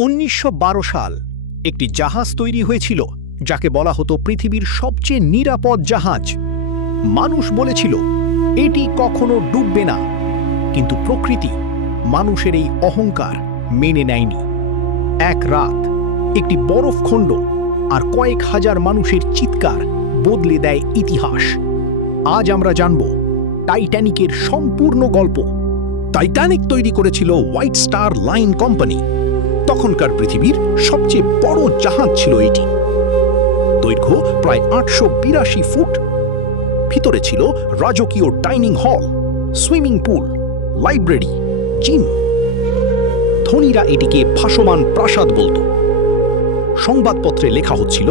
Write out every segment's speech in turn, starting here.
1912 সাল একটি জাহাজ তৈরি হয়েছিল যাকে বলা হতো পৃথিবীর সবচেয়ে নিরাপদ জাহাজ। মানুষ বলেছিল এটি কখনো ডুববে না, কিন্তু প্রকৃতি মানুষের এই অহংকার মেনে নেয়নি। এক রাত একটি বরফখণ্ড আর কয়েক হাজার মানুষের চিৎকার বদলে দেয় ইতিহাস। আজ আমরা জানব টাইটানিকের সম্পূর্ণ গল্প। টাইটানিক তৈরি করেছিল হোয়াইট স্টার লাইন কোম্পানি। তখনকার পৃথিবীর সবচেয়ে বড় জাহাজ ছিল এটি। দৈর্ঘ্য প্রায় ৮৮২ ফুট। ভিতরে ছিল রাজকীয় dining hall, swimming pool, library, gym. ধনীরা এটিকে ভাসমান প্রাসাদ বলতো। সংবাদপত্রে লেখা হচ্ছিল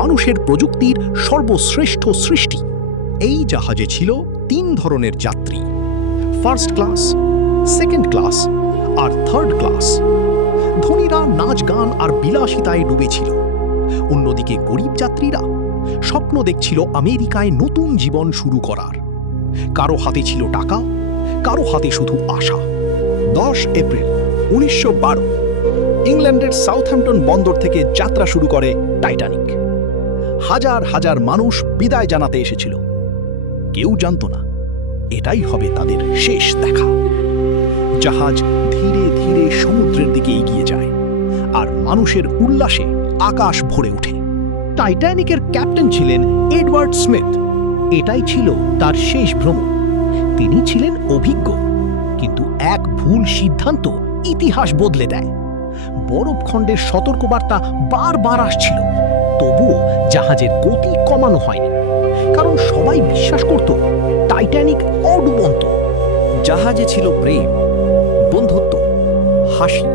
মানুষের প্রযুক্তির সর্বশ্রেষ্ঠ সৃষ্টি। এই জাহাজে ছিল ৩ ধরনের যাত্রী, ফার্স্ট ক্লাস, সেকেন্ড ক্লাস আর থার্ড ক্লাস। ধনীরা নাচ গান আর বিলাসিতায় ডুবেছিল। অন্যদিকে গরিব যাত্রীরা স্বপ্ন দেখছিল আমেরিকায় নতুন জীবন শুরু করার। কারো হাতে ছিল টাকা, কারো হাতে শুধু আশা। ১০ এপ্রিল ১৯১২ ইংল্যান্ডের সাউথহ্যাম্পটন বন্দর থেকে যাত্রা শুরু করে টাইটানিক। হাজার হাজার মানুষ বিদায় জানাতে এসেছিল। কেউ জানত না এটাই হবে তাদের শেষ দেখা। জাহাজ ধীরে ধীরে সমুদ্রের দিকে এগিয়ে যায়, আর মানুষের উল্লাসে আকাশ ভরে ওঠে। টাইটানিকের ক্যাপ্টেন ছিলেন এডওয়ার্ড স্মিথ। এটাই ছিল তার শেষ ভ্রমণ। তিনি ছিলেন অভিজ্ঞ, কিন্তু এক ভুল সিদ্ধান্ত ইতিহাস বদলে দেয়। বরফখণ্ডের সতর্কবার্তা বারবার আসছিল, তবুও জাহাজের গতি কমানো হয়নি, কারণ সবাই বিশ্বাস করত টাইটানিক অডুবন্ত। জাহাজে ছিল প্রেম, বন্ধুত্ব, হাসি।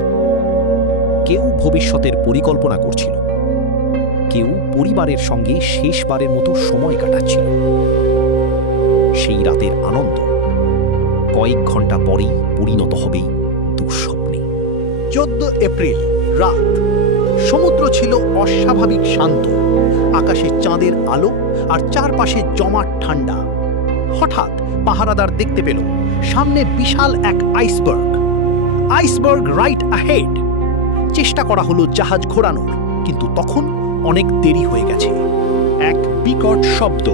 কেউ ভবিষ্যতের পরিকল্পনা করছিল, কেউ পরিবারের সঙ্গে শেষবারের মতো সময় কাটাচ্ছিল। সেই রাতের আনন্দ কয়েক ঘন্টা পরেই পরিণত হবে দুঃস্বপ্নে। ১৪ এপ্রিল রাত। সমুদ্র ছিল অস্বাভাবিক শান্ত। আকাশে চাঁদের আলো আর চারপাশে জমাট ঠান্ডা। হঠাৎ পাহারাদার দেখতে পেল সামনে বিশাল এক আইসবার্গ। Iceberg right ahead. চেষ্টা করা হলো জাহাজ ঘোরানোর, কিন্তু তখন অনেক দেরি হয়ে গেছে। এক বিকট শব্দ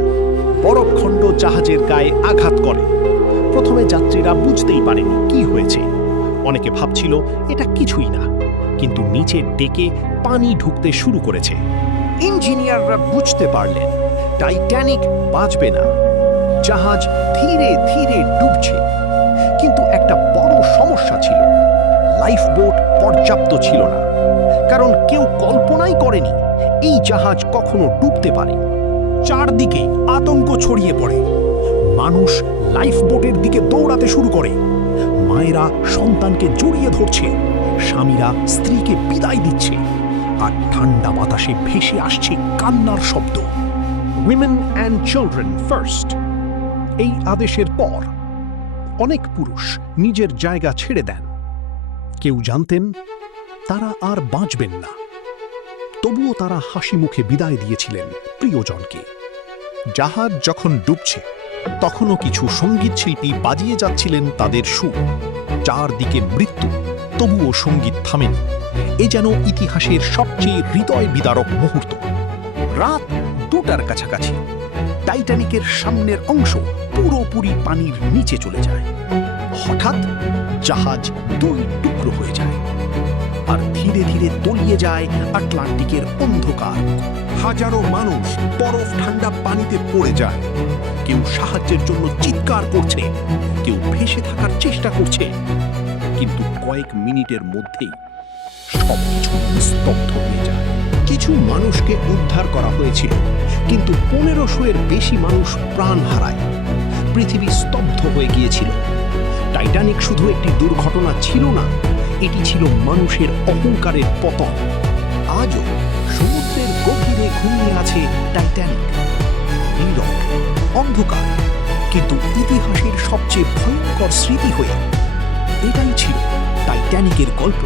বরফখণ্ড জাহাজের গায়ে আঘাত করে। প্রথমে যাত্রীরা বুঝতেই পারেনি কি হয়েছে। অনেকে ভাবছিল এটা কিছুই না, কিন্তু নিচে ডেকে পানি ঢুকতে শুরু করেছে। ইঞ্জিনিয়াররা বুঝতে পারলেন টাইটানিক বাঁচবে না। জাহাজ ধীরে ধীরে ডুবছে। কিন্তু একটা বড় সমস্যা ছিল, লাইফবোট পর্যাপ্ত ছিল না। কারণ কেউ কল্পনাই করেনি এই জাহাজ কখনো ডুবতে পারে। চারদিকে আতঙ্ক ছড়িয়ে পড়ে। মানুষ লাইফবোটের দিকে দৌড়াতে শুরু করে। মায়েরা সন্তানকে জড়িয়ে ধরছে, স্বামীরা স্ত্রীকে বিদায় দিচ্ছে, আর ঠান্ডা বাতাসে ভেসে আসছে কান্নার শব্দ। Women and children first. এই আদেশের পর অনেক পুরুষ নিজের জায়গা ছেড়ে দেন। কেউ জানতেন তারা আর বাঁচবেন না, তবুও তারা হাসি মুখে বিদায় দিয়েছিলেন প্রিয়জনকে। জাহাজ যখন ডুবছে, তখনও কিছু সঙ্গীত শিল্পী বাজিয়ে যাচ্ছিলেন তাদের সুর। চারদিকে মৃত্যু, তবুও সঙ্গীত থামেনি। এ যেন ইতিহাসের সবচেয়ে হৃদয় বিদারক মুহূর্ত। রাত 2টার কাছাকাছি টাইটানিকের সামনের অংশ পুরোপুরি পানির নিচে চলে যায়। হঠাৎ জাহাজ 2 টুকরো হয়ে যায়, আর ধীরে ধীরে তলিয়ে যায় আটলান্টিকের অন্ধকার। হাজারো মানুষ বরফ ঠান্ডা পানিতে পড়ে যায়। কেউ সাহায্যের জন্য চিৎকার করছে, কেউ ভেসে থাকার চেষ্টা করছে। কিন্তু কয়েক মিনিটের মধ্যেই সবকিছু স্তব্ধ হয়ে যায়। কিছু মানুষকে উদ্ধার করা হয়েছিল, কিন্তু ১৫০০-এর বেশি মানুষ প্রাণ হারায়। পৃথিবী স্তব্ধ হয়ে গিয়েছিল। টাইটানিক শুধু একটি দুর্ঘটনা ছিল না, এটি ছিল মানুষের অহংকারের পতন। আজও সমুদ্রের গভীরে ঘুমিয়ে আছে টাইটানিক, নীরব, অন্ধকার, কিন্তু ইতিহাসের সবচেয়ে ভয়ঙ্কর স্মৃতি হয়ে। এটাই ছিল টাইটানিকের গল্প।